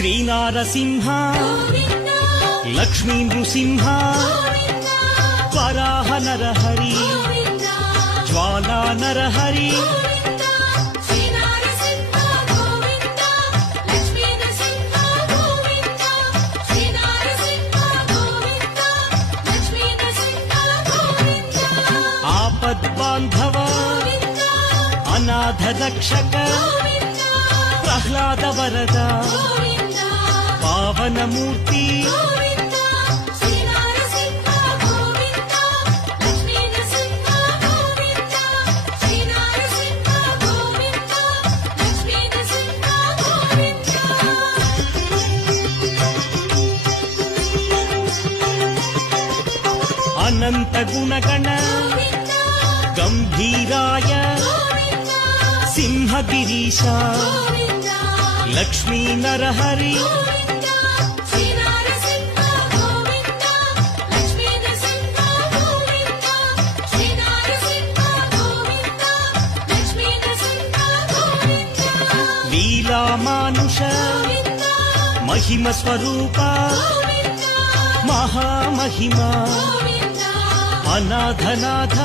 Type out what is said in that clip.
శ్రీనారసింహ లక్ష్మీ నృసింహ వరాహ నరహరి జ్వాలా నరహరి ఆపద్బాంధవ అనాథ రక్షక ప్రహ్లాద వరద పావనమూర్తి అనంత గుణగణ గంభీరాయ సింహగిరీశ లక్ష్మీ నరహరి లీలామానుష మహిమ స్వరూప మహామహిమ అనాథనాథ